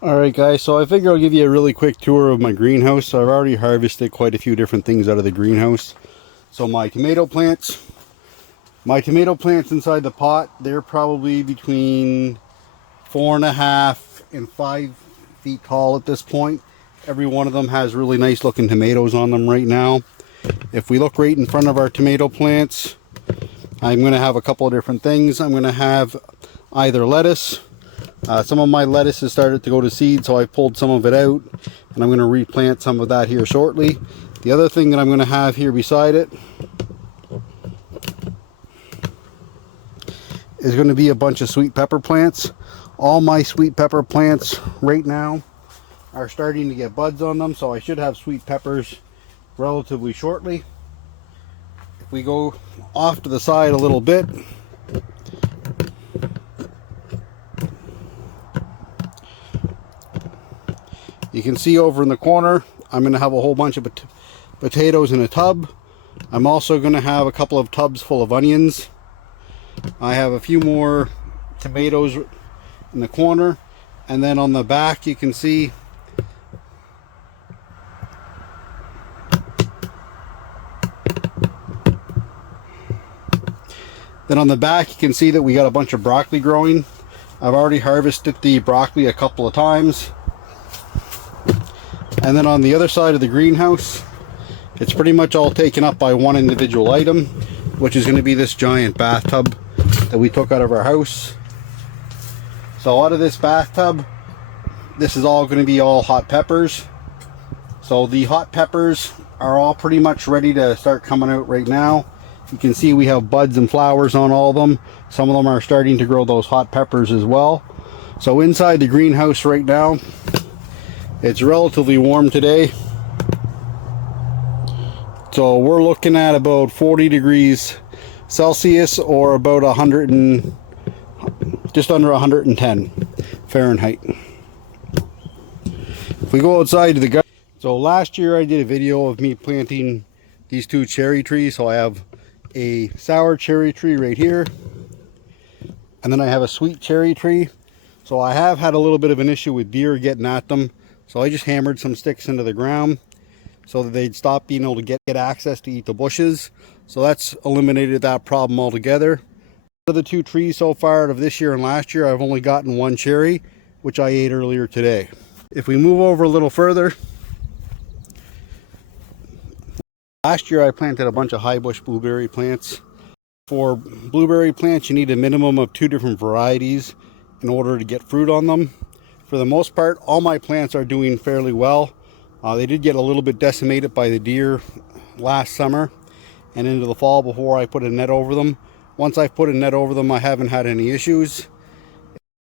Alright guys, so I figure I'll give you a really quick tour of my greenhouse. So I've already harvested quite a few different things out of the greenhouse. So my tomato plants inside the pot, they're probably between 4.5 and 5 feet tall at this point. Every one of them has really nice looking tomatoes on them right now. If we look right in front of our tomato plants, I'm going to have a couple of different things. I'm going to have either lettuce. Some of my lettuce has started to go to seed, so I pulled some of it out, and I'm going to replant some of that here shortly. The other thing that I'm going to have here beside it is going to be a bunch of sweet pepper plants. All my sweet pepper plants right now are starting to get buds on them, so I should have sweet peppers relatively shortly. If we go off to the side a little bit, you can see over in the corner, I'm going to have a whole bunch of potatoes in a tub. I'm also going to have a couple of tubs full of onions. I have a few more tomatoes in the corner. And then on the back you can see that we got a bunch of broccoli growing. I've already harvested the broccoli a couple of times. And then on the other side of the greenhouse, it's pretty much all taken up by one individual item, which is going to be this giant bathtub that we took out of our house. So out of this bathtub, this is all going to be all hot peppers. So the hot peppers are all pretty much ready to start coming out right now. You can see we have buds and flowers on all of them. Some of them are starting to grow those hot peppers as well. So inside the greenhouse right now, it's relatively warm today. So we're looking at about 40 degrees Celsius, or about just under 110 Fahrenheit. If we go outside to the garden, so last year I did a video of me planting these two cherry trees. So I have a sour cherry tree right here, and then I have a sweet cherry tree. So I have had a little bit of an issue with deer getting at them. So I just hammered some sticks into the ground so that they'd stop being able to get access to eat the bushes. So that's eliminated that problem altogether. Out of the two trees so far, out of this year and last year, I've only gotten one cherry, which I ate earlier today. If we move over a little further, last year I planted a bunch of high bush blueberry plants. For blueberry plants, you need a minimum of 2 different varieties in order to get fruit on them. For the most part, all my plants are doing fairly well. They did get a little bit decimated by the deer last summer and into the fall before I put a net over them. Once I've put a net over them, I haven't had any issues.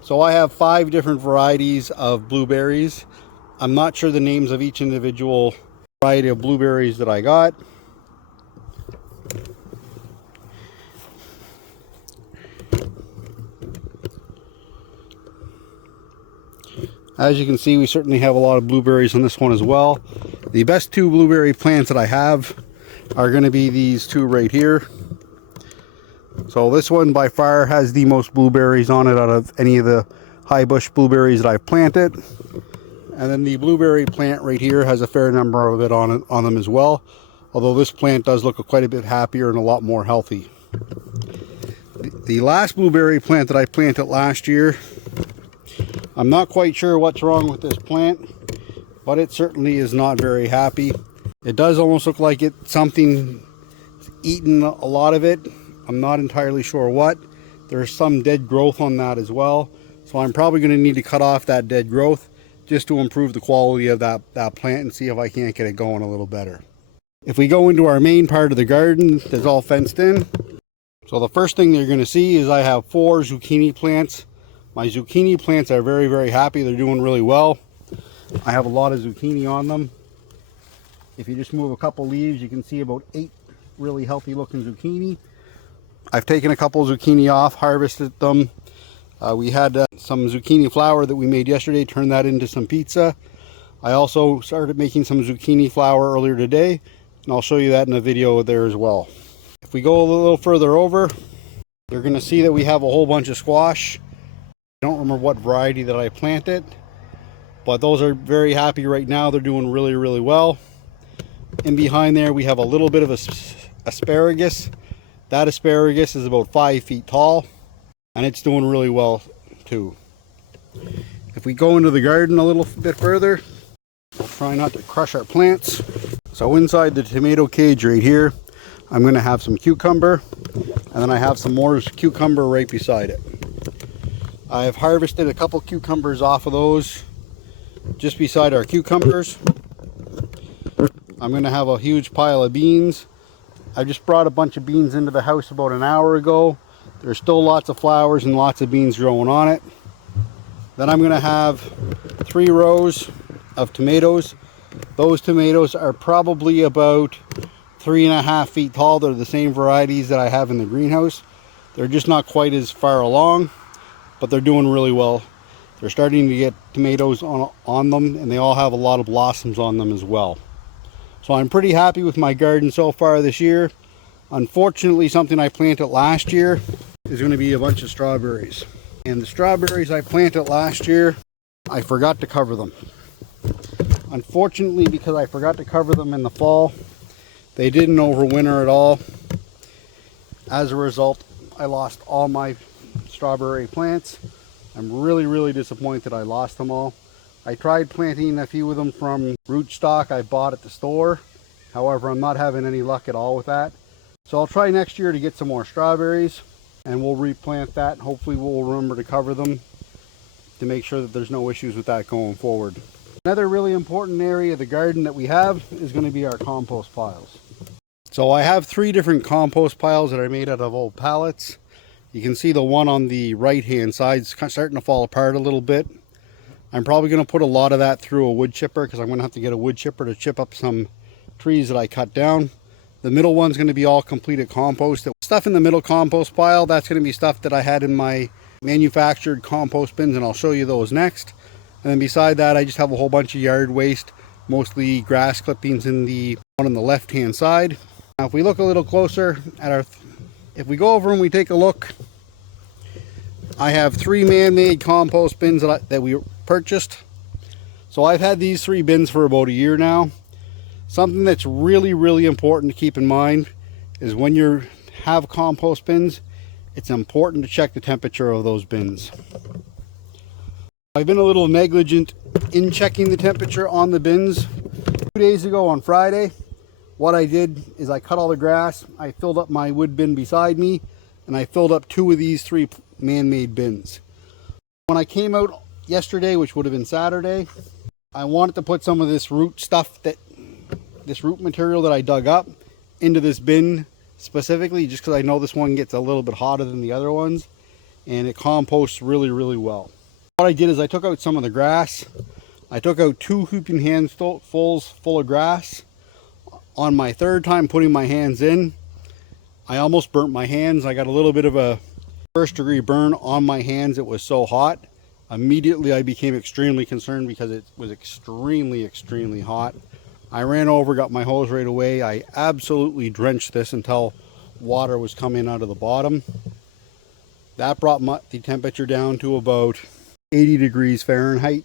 So I have 5 different varieties of blueberries. I'm not sure the names of each individual variety of blueberries that I got. As you can see, we certainly have a lot of blueberries on this one as well. The best 2 blueberry plants that I have are going to be these 2 right here. So this one by far has the most blueberries on it out of any of the high bush blueberries that I've planted. And then the blueberry plant right here has a fair number of it on them as well. Although this plant does look quite a bit happier and a lot more healthy. The last blueberry plant that I planted last year, I'm not quite sure what's wrong with this plant, but it certainly is not very happy. It does almost look like something eaten a lot of it. I'm not entirely sure what. There's some dead growth on that as well. So I'm probably going to need to cut off that dead growth just to improve the quality of that plant and see if I can't get it going a little better. If we go into our main part of the garden that's all fenced in. So the first thing you're going to see is I have 4 zucchini plants. My zucchini plants are very, very happy. They're doing really well. I have a lot of zucchini on them. If you just move a couple leaves, you can see about 8 really healthy looking zucchini. I've taken a couple zucchini off, harvested them. We had some zucchini flour that we made yesterday, turned that into some pizza. I also started making some zucchini flour earlier today, and I'll show you that in a video there as well. If we go a little further over, you're going to see that we have a whole bunch of squash. I don't remember what variety that I planted, But those are very happy right now. They're doing really, really well. And behind there we have a little bit of asparagus. That asparagus is about 5 feet tall, and it's doing really well too. If we go into the garden a little bit further, we'll try not to crush our plants. So inside the tomato cage right here, I'm going to have some cucumber, and then I have some more cucumber right beside it. I've harvested a couple cucumbers off of those just beside our cucumbers. I'm going to have a huge pile of beans. I just brought a bunch of beans into the house about an hour ago. There's still lots of flowers and lots of beans growing on it. Then I'm going to have 3 rows of tomatoes. Those tomatoes are probably about 3.5 feet tall. They're the same varieties that I have in the greenhouse. They're just not quite as far along, but they're doing really well. They're starting to get tomatoes on them, and they all have a lot of blossoms on them as well. So I'm pretty happy with my garden so far this year. Unfortunately, something I planted last year is going to be a bunch of strawberries. And the strawberries I planted last year, I forgot to cover them. Unfortunately, because I forgot to cover them in the fall, they didn't overwinter at all. As a result, I lost all my strawberry plants. I'm really, really disappointed I lost them all. I tried planting a few of them from rootstock I bought at the store. However, I'm not having any luck at all with that. So I'll try next year to get some more strawberries, and we'll replant that. Hopefully we'll remember to cover them to make sure that there's no issues with that going forward. Another really important area of the garden that we have is going to be our compost piles. So I have 3 different compost piles that are made out of old pallets. You can see the one on the right hand side is starting to fall apart a little bit. I'm probably going to put a lot of that through a wood chipper, because I'm going to have to get a wood chipper to chip up some trees that I cut down. The middle one's going to be all completed compost. The stuff in the middle compost pile, that's going to be stuff that I had in my manufactured compost bins, and I'll show you those next. And then beside that, I just have a whole bunch of yard waste, mostly grass clippings in the one on the left hand side. Now if we look a little closer at if we go over and we take a look, I have 3 man-made compost bins that we purchased. So I've had these 3 bins for about a year now. Something that's really, really important to keep in mind is when you have compost bins, it's important to check the temperature of those bins. I've been a little negligent in checking the temperature on the bins. 2 days ago on Friday, what I did is I cut all the grass, I filled up my wood bin beside me, and I filled up 2 of these 3 man-made bins. When I came out yesterday, which would have been Saturday, I wanted to put some of this root material that I dug up into this bin specifically, just because I know this one gets a little bit hotter than the other ones, and it composts really, really well. What I did is I took out some of the grass. I took out 2 hooping handfuls full of grass. On my 3rd time putting my hands in, I almost burnt my hands. I got a little bit of a 1st degree burn on my hands. It was so hot. Immediately I became extremely concerned because it was extremely, extremely hot. I ran over, got my hose right away. I absolutely drenched this until water was coming out of the bottom. That brought the temperature down to about 80 degrees Fahrenheit.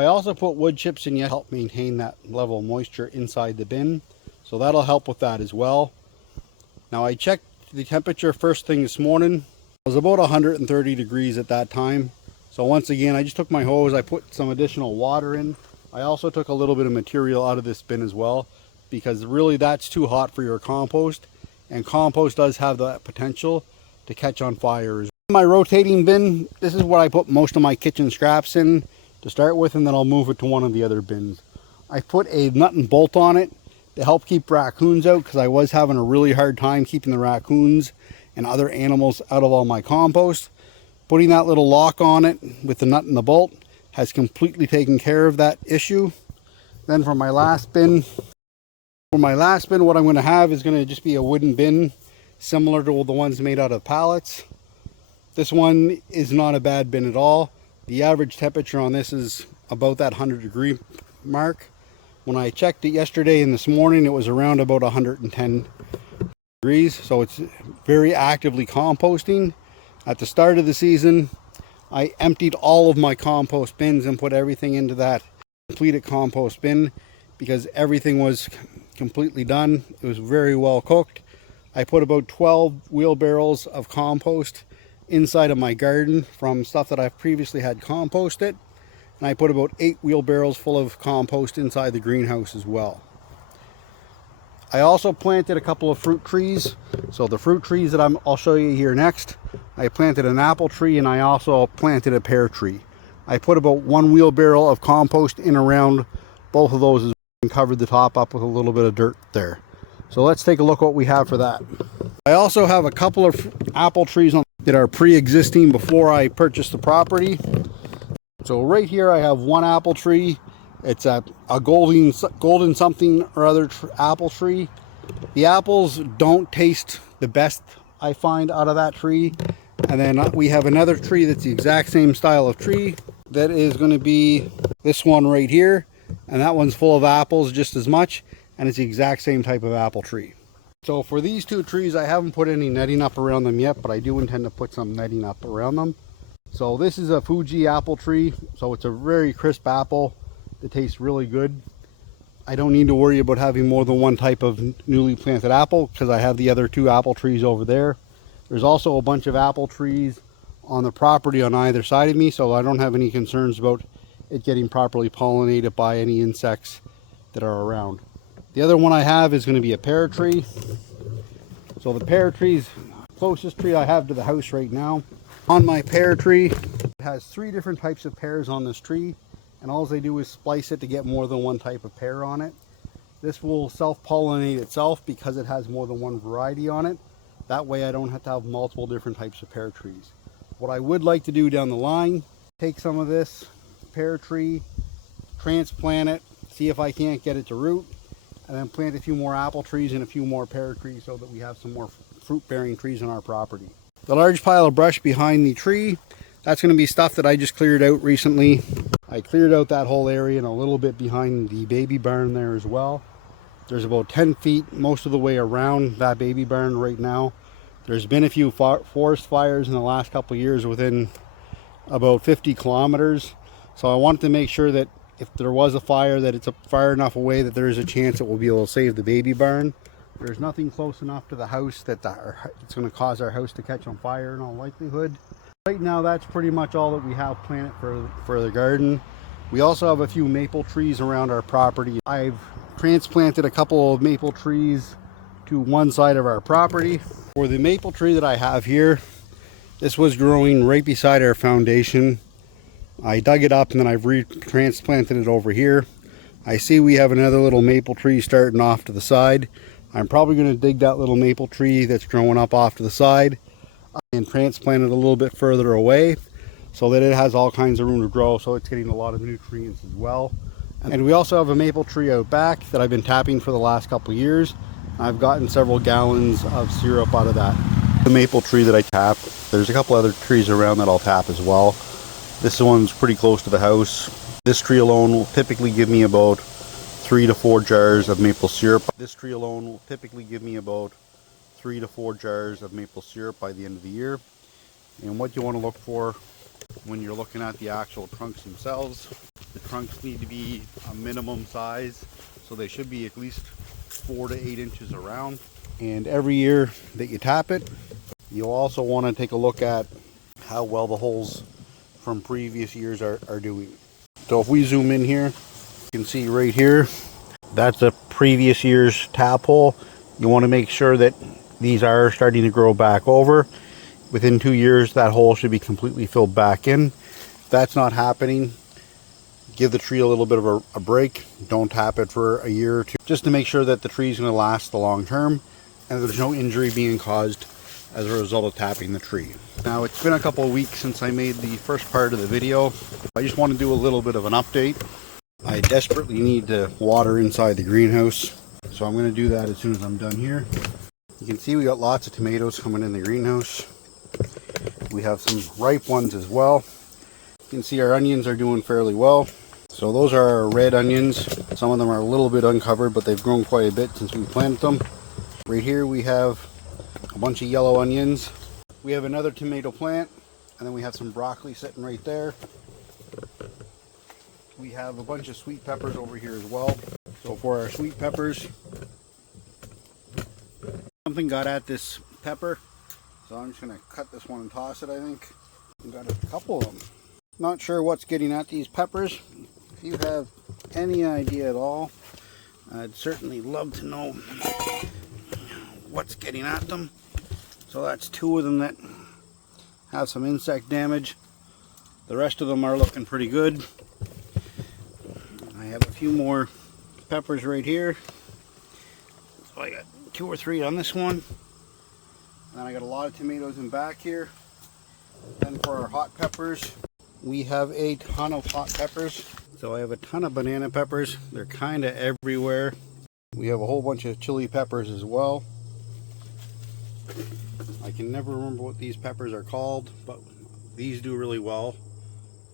I also put wood chips in to help maintain that level of moisture inside the bin. So that'll help with that as well. Now I checked the temperature first thing this morning. It was about 130 degrees at that time. So once again, I just took my hose, I put some additional water in. I also took a little bit of material out of this bin as well, because really that's too hot for your compost, and compost does have that potential to catch on fire. In my rotating bin, this is what I put most of my kitchen scraps in to start with, and then I'll move it to one of the other bins. I put a nut and bolt on it to help keep raccoons out, because I was having a really hard time keeping the raccoons and other animals out of all my compost. Putting that little lock on it with the nut and the bolt has completely taken care of that issue. Then for my last bin, what I'm going to have is going to just be a wooden bin similar to the ones made out of pallets. This one is not a bad bin at all. The average temperature on this is about that 100 degree mark. When I checked it yesterday and this morning, it was around about 110 degrees, so it's very actively composting. At the start of the season, I emptied all of my compost bins and put everything into that completed compost bin because everything was completely done. It was very well cooked. I put about 12 wheelbarrows of compost inside of my garden from stuff that I've previously had composted. And I put about 8 wheelbarrows full of compost inside the greenhouse as well. I also planted a couple of fruit trees. So the fruit trees that I'll show you here next, I planted an apple tree and I also planted a pear tree. I put about 1 wheelbarrow of compost in around both of those and covered the top up with a little bit of dirt there. So let's take a look what we have for that. I also have a couple of apple trees that are pre-existing before I purchased the property. So right here I have one apple tree. It's a golden something or other apple tree. The apples don't taste the best, I find, out of that tree. And then we have another tree that's the exact same style of tree. That is going to be this one right here. And that one's full of apples just as much. And it's the exact same type of apple tree. So for these two trees, I haven't put any netting up around them yet, but I do intend to put some netting up around them. So this is a Fuji apple tree. So it's a very crisp apple. It tastes really good. I don't need to worry about having more than one type of newly planted apple because I have the other two apple trees over there. There's also a bunch of apple trees on the property on either side of me, so I don't have any concerns about it getting properly pollinated by any insects that are around. The other one I have is going to be a pear tree. So the pear tree is the closest tree I have to the house right now. On my pear tree, it has 3 different types of pears on this tree. And all they do is splice it to get more than one type of pear on it. This will self-pollinate itself because it has more than one variety on it. That way I don't have to have multiple different types of pear trees. What I would like to do down the line, take some of this pear tree, transplant it, see if I can't get it to root, and then plant a few more apple trees and a few more pear trees so that we have some more fruit-bearing trees on our property. The large pile of brush behind the tree, that's going to be stuff that I just cleared out recently. I cleared out that whole area and a little bit behind the baby barn there as well. There's about 10 feet most of the way around that baby barn right now. There's been a few forest fires in the last couple of years within about 50 kilometers. So I wanted to make sure that if there was a fire, that it's far enough away that there is a chance that we'll be able to save the baby barn. There's nothing close enough to the house that it's going to cause our house to catch on fire in all likelihood. Right now that's pretty much all that we have planted for the garden. We also have a few maple trees around our property. I've transplanted a couple of maple trees to one side of our property. For the maple tree that I have here, this was growing right beside our foundation. I dug it up and then I've transplanted it over here. I see we have another little maple tree starting off to the side. I'm probably going to dig that little maple tree that's growing up off to the side and transplant it a little bit further away so that it has all kinds of room to grow, so it's getting a lot of nutrients as well. And we also have a maple tree out back that I've been tapping for the last couple of years. I've gotten several gallons of syrup out of that. The maple tree that I tap, there's a couple other trees around that I'll tap as well. This one's pretty close to the house. This tree alone will typically give me about 3 to 4 jars of maple syrup. This tree alone will typically give me about 3 to 4 jars of maple syrup by the end of the year. And what you want to look for when you're looking at the actual trunks themselves, the trunks need to be a minimum size, so they should be at least 4 to 8 inches around. And every year that you tap it, you'll also want to take a look at how well the holes from previous years are doing. So if we zoom in here, you can see right here, that's a previous year's tap hole. You want to make sure that these are starting to grow back over. Within 2 years, that hole should be completely filled back in. If that's not happening, give the tree a little bit of a break. Don't tap it for a year or two, just to make sure that the tree is going to last the long term and there's no injury being caused as a result of tapping the tree. Now, it's been a couple of weeks since I made the first part of the video. I just want to do a little bit of an update. I desperately need to water inside the greenhouse, so I'm going to do that as soon as I'm done here. You can see we got lots of tomatoes coming in the greenhouse. We have some ripe ones as well. You can see our onions are doing fairly well. So those are our red onions. Some of them are a little bit uncovered, but they've grown quite a bit since we planted them. Right here we have a bunch of yellow onions. We have another tomato plant. And then we have some broccoli sitting right there. We have a bunch of sweet peppers over here as well. So for our sweet peppers, something got at this pepper, so I'm just going to cut this one and toss it, I think. We got a couple of them. Not sure what's getting at these peppers. If you have any idea at all, I'd certainly love to know what's getting at them. So that's 2 of them that have some insect damage. The rest of them are looking pretty good. I have a few more peppers right here. So I got 2 or 3 on this one. And I got a lot of tomatoes in back here. Then for our hot peppers, we have a ton of hot peppers. So I have a ton of banana peppers. They're kind of everywhere. We have a whole bunch of chili peppers as well. I can never remember what these peppers are called, but these do really well.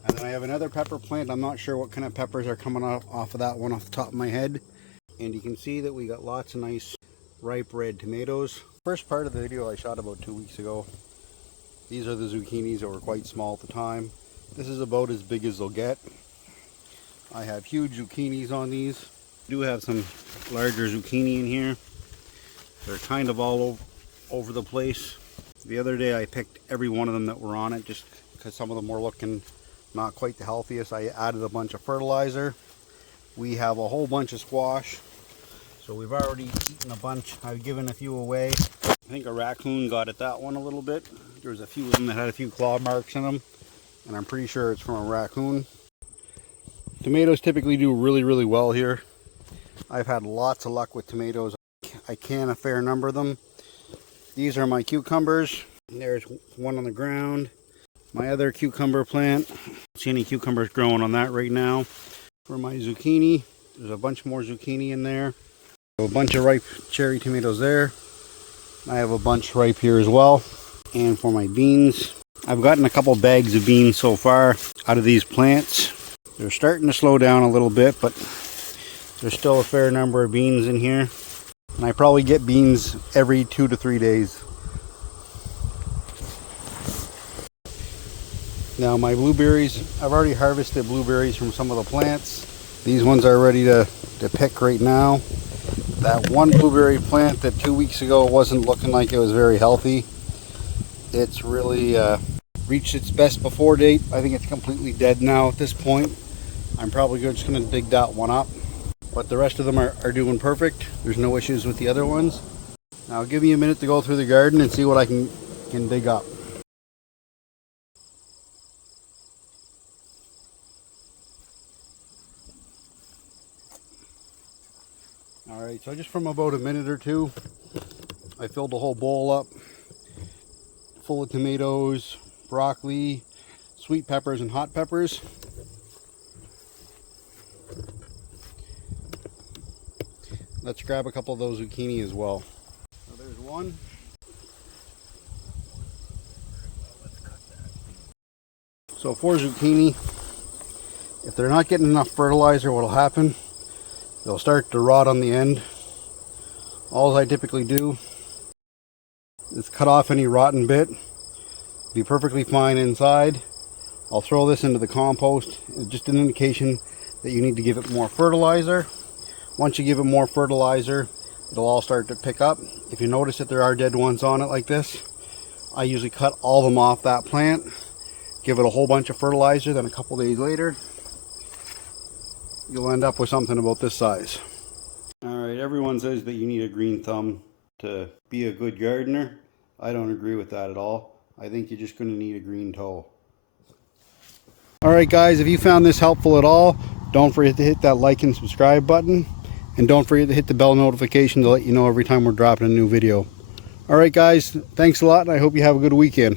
And then I have another pepper plant. I'm not sure what kind of peppers are coming off of that one off the top of my head. And you can see that we got lots of nice ripe red tomatoes. First part of the video I shot about 2 weeks ago. These are the zucchinis that were quite small at the time. This is about as big as they'll get. I have huge zucchinis on these. I do have some larger zucchini in here. They're kind of all over the place. The other day I picked every one of them that were on it just because some of them were looking not quite the healthiest. I added a bunch of fertilizer. We have a whole bunch of squash. So we've already eaten a bunch. I've given a few away. I think a raccoon got at that one a little bit. There was a few of them that had a few claw marks in them. And I'm pretty sure it's from a raccoon. Tomatoes typically do really well here. I've had lots of luck with tomatoes. I can a fair number of them. These are my cucumbers. There's one on the ground. My other cucumber plant. Don't see any cucumbers growing on that right now. For my zucchini, there's a bunch more zucchini in there. A bunch of ripe cherry tomatoes there. I have a bunch ripe here as well. And for my beans, I've gotten a couple bags of beans so far out of these plants. They're starting to slow down a little bit, but there's still a fair number of beans in here. And I probably get beans every 2 to 3 days. Now my blueberries, I've already harvested blueberries from some of the plants. These ones are ready to pick right now. That one blueberry plant that 2 weeks ago wasn't looking like it was very healthy. It's really reached its best before date. I think it's completely dead now at this point. I'm probably just going to dig that one up. But the rest of them are doing perfect. There's no issues with the other ones. Now give me a minute to go through the garden and see what I can dig up. Alright, so just from about a minute or two, I filled the whole bowl up full of tomatoes, broccoli, sweet peppers, and hot peppers. Let's grab a couple of those zucchini as well. So there's one. So for zucchini, if they're not getting enough fertilizer, what'll happen, they'll start to rot on the end. All I typically do is cut off any rotten bit. Be perfectly fine inside. I'll throw this into the compost. It's just an indication that you need to give it more fertilizer. Once you give it more fertilizer, it'll all start to pick up. If you notice that there are dead ones on it like this, I usually cut all of them off that plant, give it a whole bunch of fertilizer, then a couple days later, you'll end up with something about this size. Alright, everyone says that you need a green thumb to be a good gardener. I don't agree with that at all. I think you're just going to need a green toe. Alright guys, if you found this helpful at all, don't forget to hit that like and subscribe button. And don't forget to hit the bell notification to let you know every time we're dropping a new video. Alright guys, thanks a lot and I hope you have a good weekend.